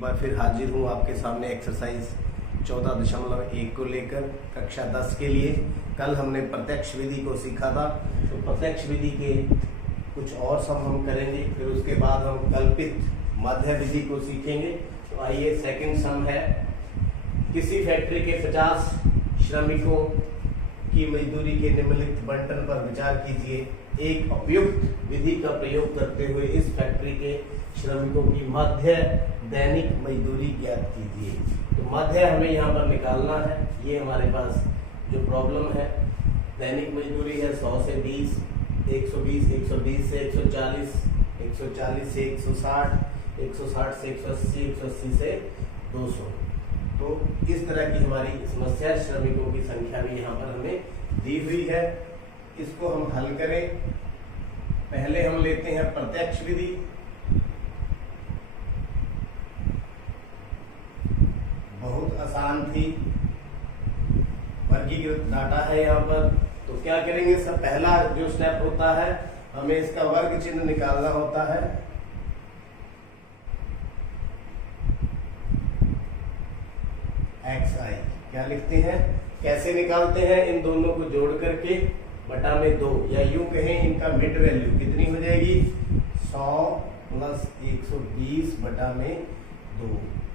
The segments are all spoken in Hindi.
एक बार फिर हाजिर हूँ आपके सामने एक्सरसाइज 14.1 को लेकर कक्षा 10 के लिए। कल हमने प्रत्यक्ष विधि को सीखा था, तो प्रत्यक्ष विधि के कुछ और सम हम करेंगे, फिर उसके बाद हम कल्पित मध्य विधि को सीखेंगे। तो आइए, सेकंड सम है, किसी फैक्ट्री के 50 श्रमिकों की मजदूरी के निम्नलिखित बंटन पर विचार कीजिए। एक उपयुक्त विधि का प्रयोग करते हुए इस फैक्ट्री के श्रमिकों की मध्य दैनिक मजदूरी ज्ञात कीजिए। तो मध्य हमें यहाँ पर निकालना है। ये हमारे पास जो प्रॉब्लम है, दैनिक मजदूरी है 100 से 20, 120, 120 से 140, 140 से 160, 160 से 180, 180 से 200। तो इस तरह की हमारी समस्या, श्रमिकों की संख्या भी यहाँ पर हमें दी हुई है। इसको हम हल करें। पहले हम लेते हैं प्रत्यक्ष विधि। बहुत आसान थी, वर्गीकृत डाटा है यहाँ पर। तो क्या करेंगे, सब पहला जो स्टेप होता है, हमें इसका वर्ग चिन्ह निकालना होता है। xi क्या लिखते हैं, कैसे निकालते हैं, इन दोनों को जोड़ करके बटा में 2, या यूं कहें इनका मिड वैल्यू कितनी हो जाएगी, 100 प्लस 120 बटा में 2,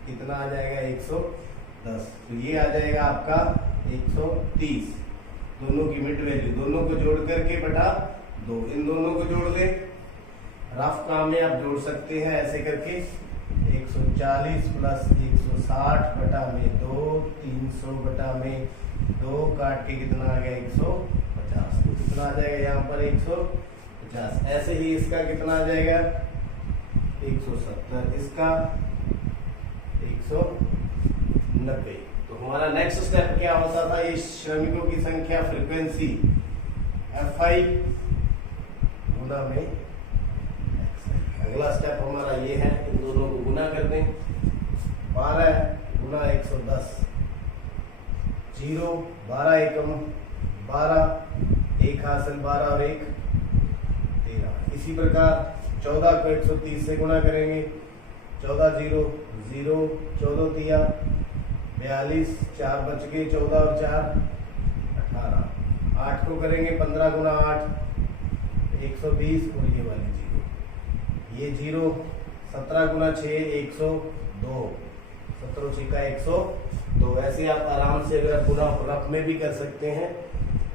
कितना आ जाएगा 110। तो ये आ जाएगा आपका 130। दोनों की मिड वैल्यू, दोनों को जोड़ करके बटा 2, इन दोनों को जोड़ दे। रफ काम में आप जोड़ सकते हैं ऐसे करके, 140 प्लस 160 बटा में 2, 300 बटा में 2 काट के कितना आ गया 150। तो कितना आ जाएगा यहाँ पर 150। ऐसे ही इसका कितना आ जाएगा 170, इसका 190। तो हमारा नेक्स्ट स्टेप क्या होता था, ये श्रमिकों की संख्या फ्रीक्वेंसी Fi गुना में। अगला स्टेप हमारा ये है, इन दोनों को गुना कर दें। 12 गुना 110, 0, 12 एकम 12, 1 हासिल 12 और 1 13। इसी प्रकार 14 को 130 से गुणा करेंगे। 14 0 0, 14 तिया 42, 4 बच गए, 14 और 4 18। 8 को करेंगे 15 गुना 8, 120, और ये वाली 0, ये 0। 17 गुना 6 102, 17 6 का 102। ऐसे आप आराम से अगर गुना रफ में भी कर सकते हैं।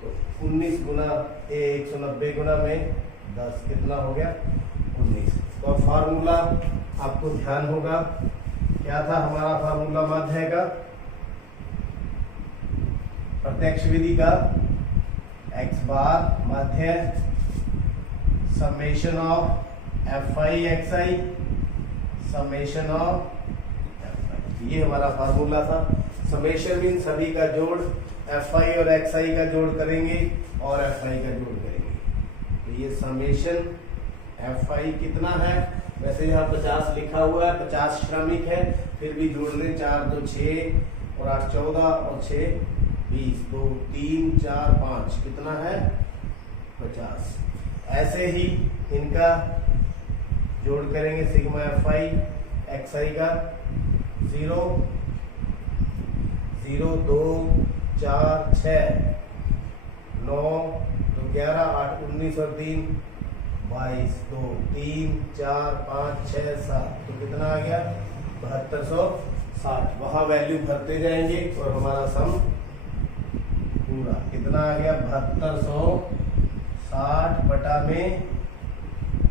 तो 19 गुना 190 गुना में 10, कितना हो गया 19। तो फार्मूला आपको ध्यान होगा, क्या था हमारा फार्मूला मध्य का, प्रत्यक्ष विधि का, x bar Madhya summation of Fi xi summation of Fi। ये हमारा फार्मूला था। समेशन मीन सभी का जोड़, Fi और xi का जोड़ करेंगे और Fi का जोड़ करेंगे। तो ये समेशन Fi कितना है, वैसे यहाँ 50 लिखा हुआ है, 50 श्रमिक है, फिर भी जोड़ लें। 4 2 6 और 8 14 और 6 20, 2 3 4 5, कितना है 50। ऐसे ही इनका जोड़ करेंगे, सिग्मा Fi xi का 0 0 2 4 6 9 2 11 8 19 और 3 22, 2 3 4 5 6 7। तो कितना आ गया 7260। वहां वैल्यू भरते जाएंगे और हमारा सम पूरा कितना आ गया 7260 बटा में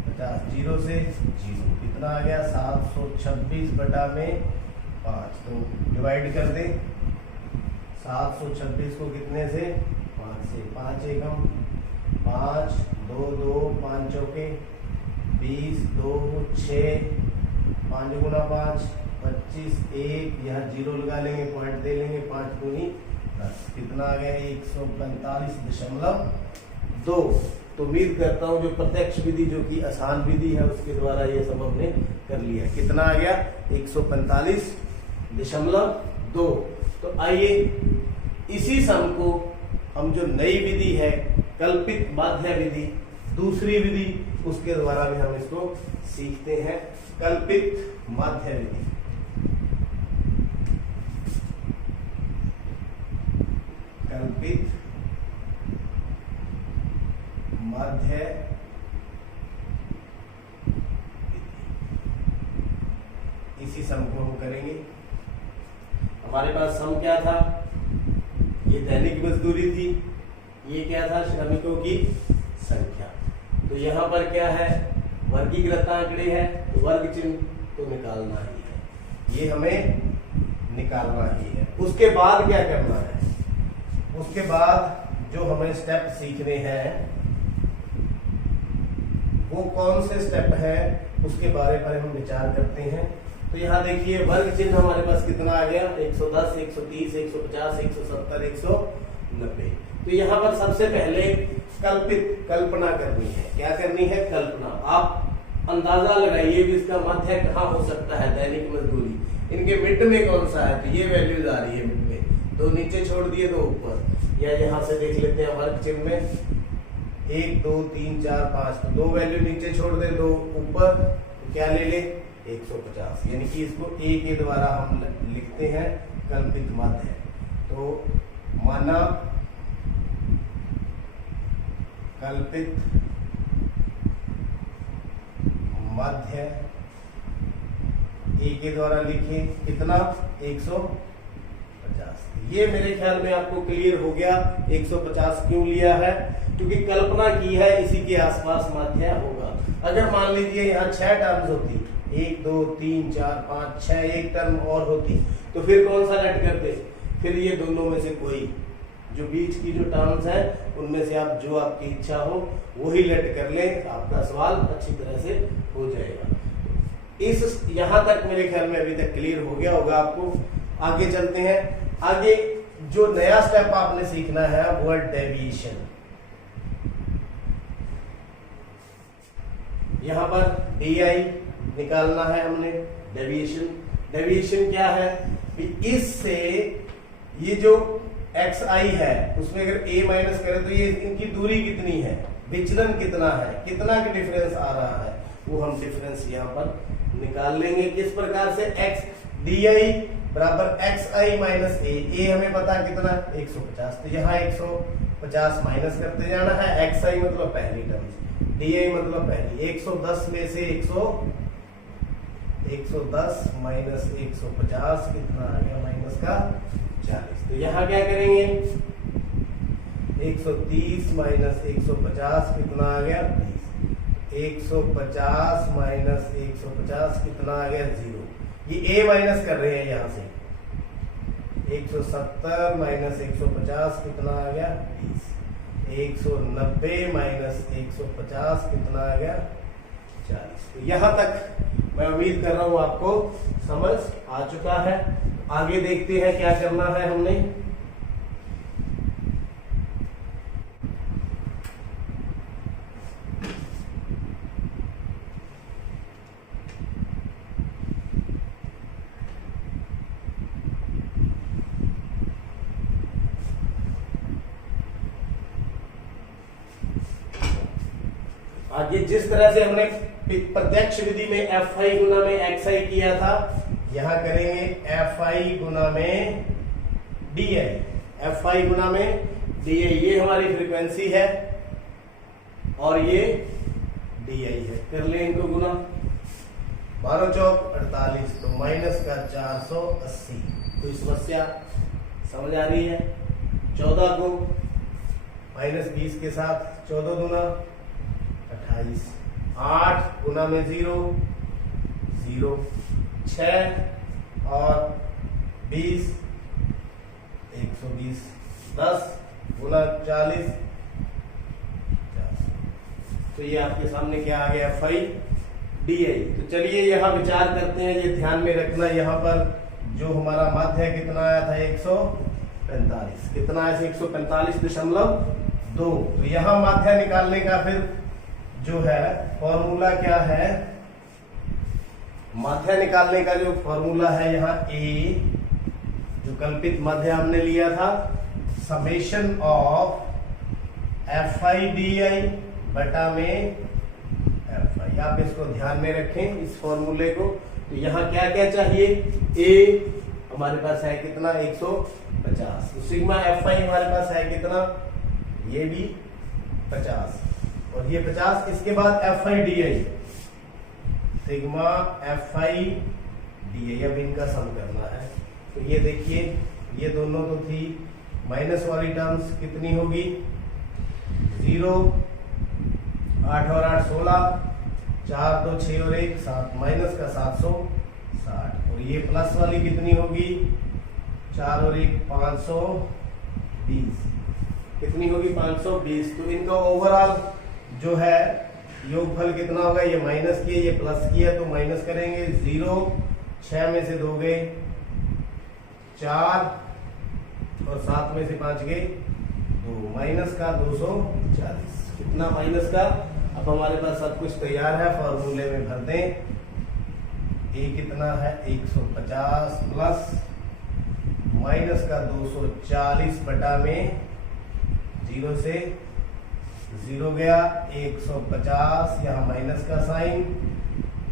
50, 0 से 0, कितना आ गया 726 बटा में 5। तो डिवाइड कर दे 726 को कितने से 5 से, 5 एकम 5, 2 2 5 चौके 20, 2 6, 5 गुना 5 25, 1 यहाँ 0 लगा लेंगे, पॉइंट दे लेंगे, 5 दूनी 10, कितना आ गया 145.2। तो उम्मीद करता हूँ जो प्रत्यक्ष विधि, जो कि आसान विधि है, उसके द्वारा ये सब हमने कर लिया। कितना आ गया 145.2। तो आइए इसी सम को हम जो नई विधि है, कल्पित माध्य विधि, दूसरी विधि, उसके द्वारा भी हम इसको सीखते हैं। कल्पित माध्य विधि। कल्पित मध्य इसी सम को हम करेंगे। हमारे पास सम क्या था, ये दैनिक मजदूरी थी, ये क्या था, श्रमिकों की संख्या। तो यहाँ पर क्या है, वर्गीकृत आंकड़े हैं, तो वर्ग चिन्ह तो निकालना ही है, ये हमें निकालना ही है। उसके बाद क्या करना है, उसके बाद जो हमें स्टेप सीखने हैं वो कौन से स्टेप है उसके बारे पर हम विचार करते हैं। तो यहाँ देखिए वर्ग चिन्ह हमारे पास कितना आ गया, 110, 130, 150, 170, 190। तो यहाँ पर सबसे पहले कल्पना करनी है। क्या करनी है, कल्पना। आप अंदाजा लगाइए भी इसका मध्य कहाँ हो सकता है, दैनिक मजदूरी इनके मिड में कौन सा है, तो ये वैल्यूज आ रही है मिड में, दो नीचे छोड़ दिए दो ऊपर, या यहाँ से देख लेते हैं वर्ग चिन्ह में 1 2 3 4 5, तो दो वैल्यू नीचे छोड़ दे दो ऊपर, तो क्या ले ले 150, यानी कि इसको a के द्वारा हम लिखते हैं कल्पित मध्य। तो माना कल्पित मध्य a के द्वारा लिखे कितना, 150। ये मेरे ख्याल में आपको क्लियर हो गया 150 क्यों लिया है, क्योंकि कल्पना की है इसी के आसपास मध्य होगा। अगर मान लीजिए यहाँ 6 टर्म्स होती, 1 2 3 4 5 6, एक टर्म और होती, तो फिर कौन सा लेट करते, फिर ये दोनों में से कोई जो बीच की जो टर्म्स हैं उनमें से आप जो आपकी इच्छा हो वही लेट कर ले, आपका सवाल अच्छी तरह से हो जाएगा। इस यहाँ तक मेरे ख्याल में अभी तक क्लियर हो गया होगा आपको। आगे चलते हैं। आगे जो नया स्टेप आपने सीखना है वो है डेविएशन। यहाँ पर DI निकालना है हमने, डेविएशन क्या है, इससे ये जो XI है उसमें अगर A माइनस करें तो ये इनकी दूरी कितनी है, विचलन कितना है, कितना का डिफरेंस आ रहा है, वो हम डिफरेंस यहाँ पर निकाल लेंगे। किस प्रकार से, DI बराबर XI माइनस A हमें पता कितना 150, तो यहाँ 150 माइनस करते जाना है। XI मतलब पहली टर्म, DI मतलब पहली, 110 में से 110 माइनस 150 कितना आ गया, माइनस का 40। तो यहाँ क्या करेंगे, 130 माइनस 150 कितना आ गया 20, 150 माइनस 150 कितना आ गया 0। ये A माइनस कर रहे हैं यहाँ से, 170 माइनस 150 कितना आ गया 20, 190 माइनस 150 कितना आ गया 40। तो यहाँ तक मैं उम्मीद कर रहा हूं आपको समझ आ चुका है। आगे देखते हैं क्या करना है हमने। आगे जिस तरह से हमने प्रत्यक्ष विधि में FI गुना में XI किया था, यहां करेंगे FI गुना में DI, FI गुना में DI, ये हमारी फ्रीक्वेंसी है और ये DI है। कर ले इनको गुना, 12 चौक 48, तो माइनस का 480। कोई समस्या समझ आ रही है। 14 को माइनस 20 के साथ 14 गुना 28, 8 गुना में 0 0, 6 और 20 120, 10 गुना 40 50। तो ये आपके सामने क्या आ गया FI DI। तो चलिए यहाँ विचार करते हैं। ये ध्यान में रखना, यहाँ पर जो हमारा माध्य कितना आया था 145, कितना है 145.2। तो यहाँ माध्य निकालने का फिर जो है फॉर्मूला क्या है, माध्य निकालने का जो फॉर्मूला है यहाँ A, जो कल्पित मध्य हमने लिया था, समेशन ऑफ FI DI बटा में FI। आप इसको ध्यान में रखें इस फॉर्मूले को। तो यहाँ क्या क्या चाहिए, A हमारे पास है कितना 150, 50। तो सिग्मा एफ आई हमारे पास है कितना, ये भी 50 और ये 50। इसके बाद F I D I, sigma F I D I, अब इनका सम करना है। तो ये देखिए, ये दोनों तो थी, माइनस वाली टर्म्स कितनी होगी, 0, 8 और 8 16, 4 2 6 और 1 7, माइनस का 760। और ये प्लस वाली कितनी होगी, 4 और 1 520, कितनी होगी 520। तो इनका ओवरऑल जो है योगफल कितना होगा, ये माइनस की है, ये प्लस की है, तो माइनस करेंगे। 0 6 में से 2 गए 4 और 7 में से 5 गए 2, माइनस का 240। कितना माइनस का, अब हमारे पास सब कुछ तैयार है, फॉर्मूले में भर दें। ए कितना है 150 प्लस माइनस का 240 बटा में 0 से 0 गया 150, यहाँ माइनस का साइन,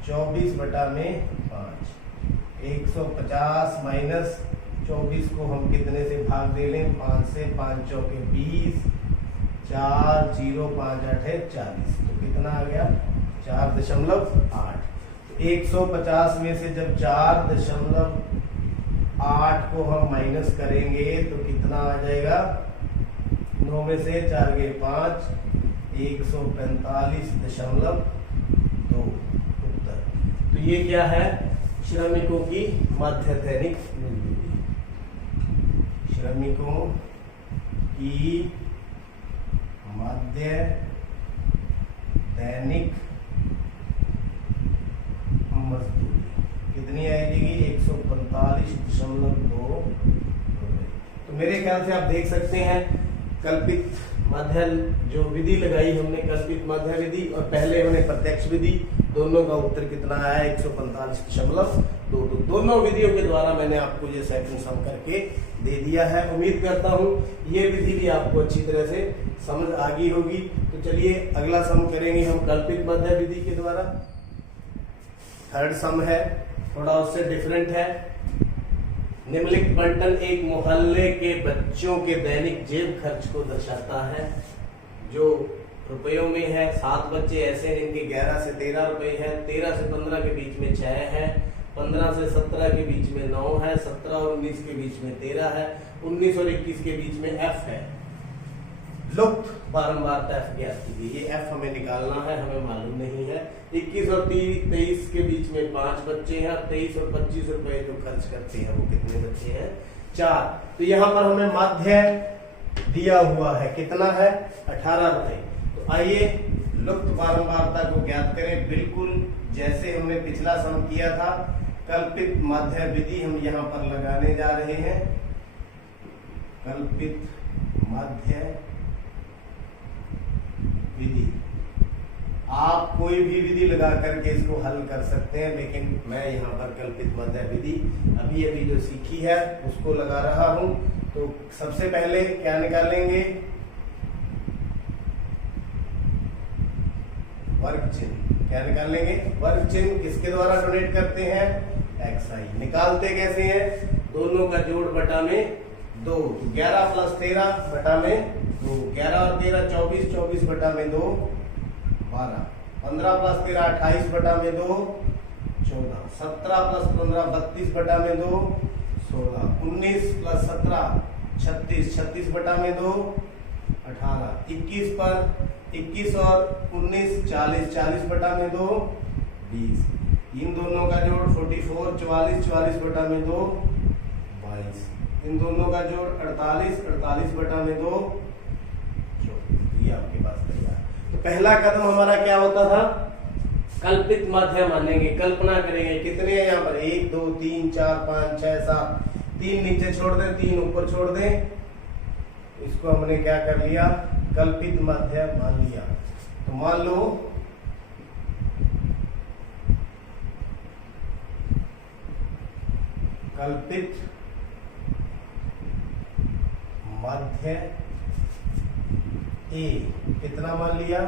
24 बटा में 5, 150 माइनस 24 को हम कितने से भाग दे लें, 5 से, 5 चौके 20, 4 0 5 8 है 40। तो कितना आ गया 4.8। 150 में से जब 4.8 को हम माइनस करेंगे तो कितना आ जाएगा, 9 में से 4 गए 5, 145.2 उत्तर। तो ये क्या है, श्रमिकों की मध्य दैनिक मजदूरी, श्रमिकों की मध्य दैनिक मजदूरी कितनी आएगी, 145.2। तो मेरे ख्याल से आप देख सकते हैं कल्पित मध्य जो विधि लगाई हमने, कल्पित मध्य विधि और पहले हमने प्रत्यक्ष विधि, दोनों का उत्तर कितना आया 145.2। तो दोनों विधियों के द्वारा मैंने आपको ये सेकंड सम करके दे दिया है। उम्मीद करता हूँ ये विधि भी आपको अच्छी तरह से समझ आ गई होगी। तो चलिए अगला सम करेंगे हम कल्पित मध्य विधि के द्वारा। थर्ड सम है, थोड़ा उससे डिफरेंट है। निम्नलिखित बंटन एक मोहल्ले के बच्चों के दैनिक जेब खर्च को दर्शाता है। जो रुपयों में है, 7 बच्चे ऐसे हैं जिनके 11 से 13 रुपए है, 13 से 15 के बीच में 6 है, 15 से 17 के बीच में 9 है, 17 और 19 के बीच में 13 है, 19 और 21 के बीच में F है। लुप्त बारंबारता F ज्ञात कीजिए। ये F हमें निकालना है, हमें मालूम नहीं है। 21 और 23 के बीच में 5 बच्चे हैं, 23 और 25 रुपए जो खर्च करते हैं वो कितने बच्चे हैं, 4। तो यहाँ पर हमें मध्य दिया हुआ है, कितना है 18 रुपए। तो आइए लुप्त बारंबारता को ज्ञात करें, बिल्कुल जैसे हमने पिछला सम किया था। कल्पित मध्य विधि हम यहाँ पर लगाने जा रहे हैं। कल्पित मध्य विधि, आप कोई भी विधि लगा करके इसको हल कर सकते हैं, लेकिन मैं यहाँ पर कल्पित मध्य विधि अभी अभी जो सीखी है उसको लगा रहा हूं। तो सबसे पहले क्या निकालेंगे, वर्ग चिन्ह। क्या निकालेंगे, वर्ग चिन्ह। किसके द्वारा डोनेट करते हैं, xi। निकालते कैसे हैं, दोनों का जोड़ बटा में 2, 11 प्लस 13 बटा में 2, 11 और 13 24, 24 बटा में 2 12, 15 प्लस 13 28 बटा में 2 14, 17 प्लस 15 32 बटा में 2 16, 19 प्लस 17 36, 36 बटा में 2 18, 21 पर 21 और 19 40, 40 बटा में 2 20, इन दोनों का जोड़ 44 44, 44 बटा में 2 22, इन दोनों का जोड़ 48 48 बटा में 2 ये आपके पास तैयार। तो पहला कदम हमारा क्या होता था, कल्पित मध्य मानेंगे, कल्पना करेंगे। कितने हैं यहाँ पर, 1 2 3 4 5 6 7, 3 नीचे छोड़ दें, 3 ऊपर छोड़ दें। इसको हमने क्या कर लिया, कल्पित मध्य मान लिया। तो मान लो कल्पित मध्य ए कितना मान लिया,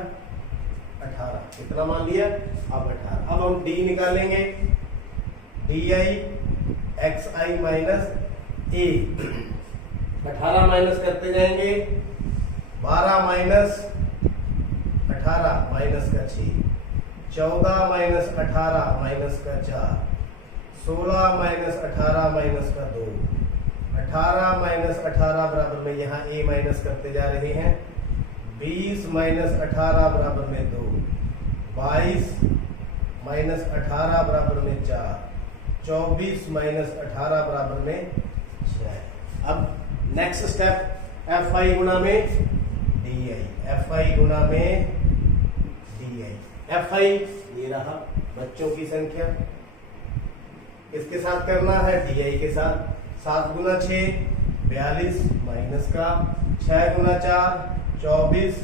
18। कितना मान लिया, अब 18। अब हम डी निकालेंगे, D I x I minus A. 18 minus करते जाएंगे, 12 माइनस 18 माइनस का 6, 14 माइनस 18 माइनस का 4, 16 माइनस 18 माइनस का 2, 18 माइनस 18 बराबर में यहाँ a माइनस करते जा रहे हैं, 20 माइनस 18 बराबर में 2, 22 माइनस 18 बराबर में 4, 24 माइनस 18 बराबर में 6। अब नेक्स्ट स्टेप fi गुना में di, fi गुना में di। fi ये रहा बच्चों की संख्या, इसके साथ करना है di के साथ। 7 गुना 6 42 माइनस का, 6 गुना 4 24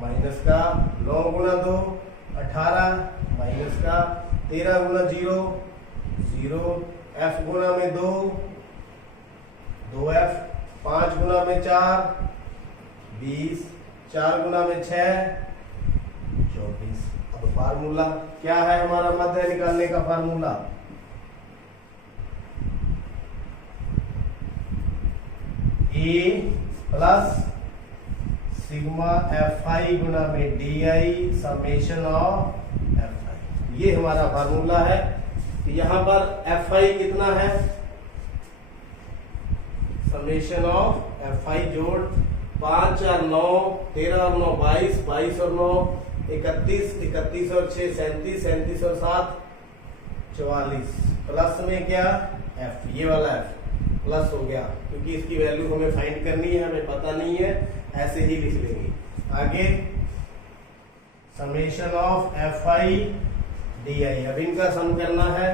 माइनस का, 9 गुना 2 18 माइनस का, 13 गुना 0 0, f गुना में 2 2f, 5 गुना में 4 20, 4 गुना में 6 24। अब फार्मूला क्या है हमारा मध्य निकालने का formula? a plus sigma fi गुना में di समेशन ऑफ fi, ये हमारा फार्मूला है। यहां पर fi कितना है? समेशन ऑफ fi जोड़ 5 और 9 13 और 9 22, 22 और 9 31, 31 और 6 37, 37 और 7 44, प्लस में क्या f, ये वाला f प्लस हो गया क्योंकि इसकी वैल्यू हमें फाइंड करनी है, हमें पता नहीं है, ऐसे ही लिख लेंगे। आगे समेशन ऑफ fi di, अब इनका सम करना है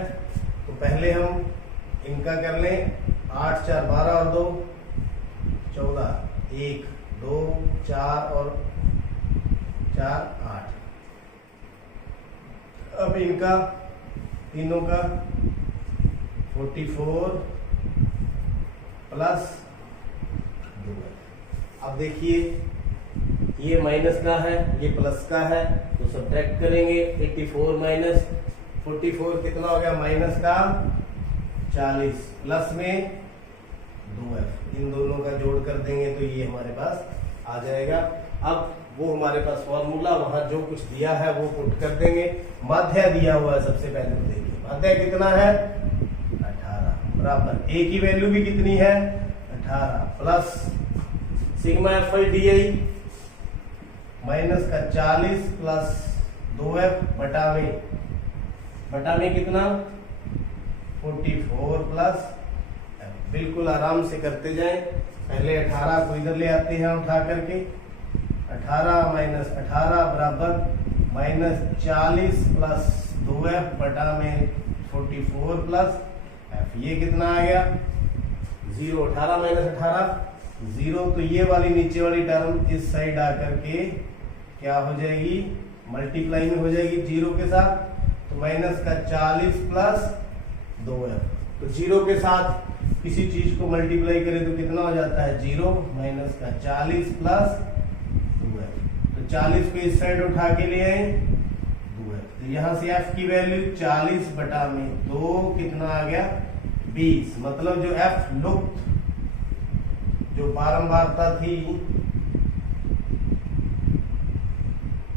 तो पहले हम इनका कर लें। 8 4 12 और 2 14, 1 2 4 और 4 8। अब इनका तीनों का 44 प्लस 2। अब देखिए ये माइनस का है, ये प्लस का है, तो सब्ट्रैक्ट करेंगे। 84 माइनस 44 कितना हो गया? माइनस का 40, प्लस में 2f, इन दोनों का जोड़ कर देंगे तो ये हमारे पास आ जाएगा। अब वो हमारे पास फॉर्मूला वहां जो कुछ दिया है वो पुट कर देंगे। माध्य दिया हुआ है, सबसे पहले तो देखिए माध्य कितना है? 18 बराबर a की वैल्यू भी कितनी है? 18 plus sigma fi di minus का 40 प्लस 2f बटा में कितना? 44 प्लस, बिल्कुल आराम से करते जाएं। पहले 18 को इधर ले आते हैं उठा करके, 18 माइनस 18 बराबर माइनस 40 प्लस 2f बटा में 44 प्लस f, ये कितना आ गया? 0। 18 माइनस 18 0, तो ये वाली नीचे वाली टर्म इस साइड आकर के क्या हो जाएगी? मल्टीप्लाई में हो जाएगी 0 के साथ, तो माइनस का 40 प्लस 2f, तो 0 के साथ किसी चीज को मल्टीप्लाई करें तो कितना हो जाता है? 0 माइनस का 40 प्लस 2f, तो 40 को इस साइड उठा के ले आए 2f, तो यहां से f की वैल्यू 40 बटा में 2 कितना आ गया? 20। मतलब जो f लुप्त जो बारंबारता थी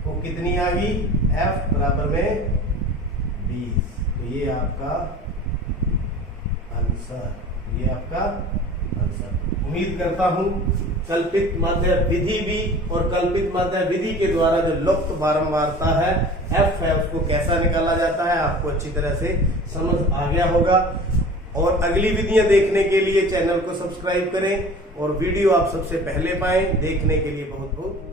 वो कितनी आ गई? f बराबर में 20। तो ये आपका आंसर, ये आपका आंसर। उम्मीद करता हूं कल्पित माध्य विधि भी और कल्पित माध्य विधि के द्वारा जो लुप्त बारंबारता है f है उसको कैसा निकाला जाता है आपको अच्छी तरह से समझ आ गया होगा। और अगली विधियां देखने के लिए चैनल को सब्सक्राइब करें और वीडियो आप सबसे पहले पाएं। देखने के लिए बहुत बहुत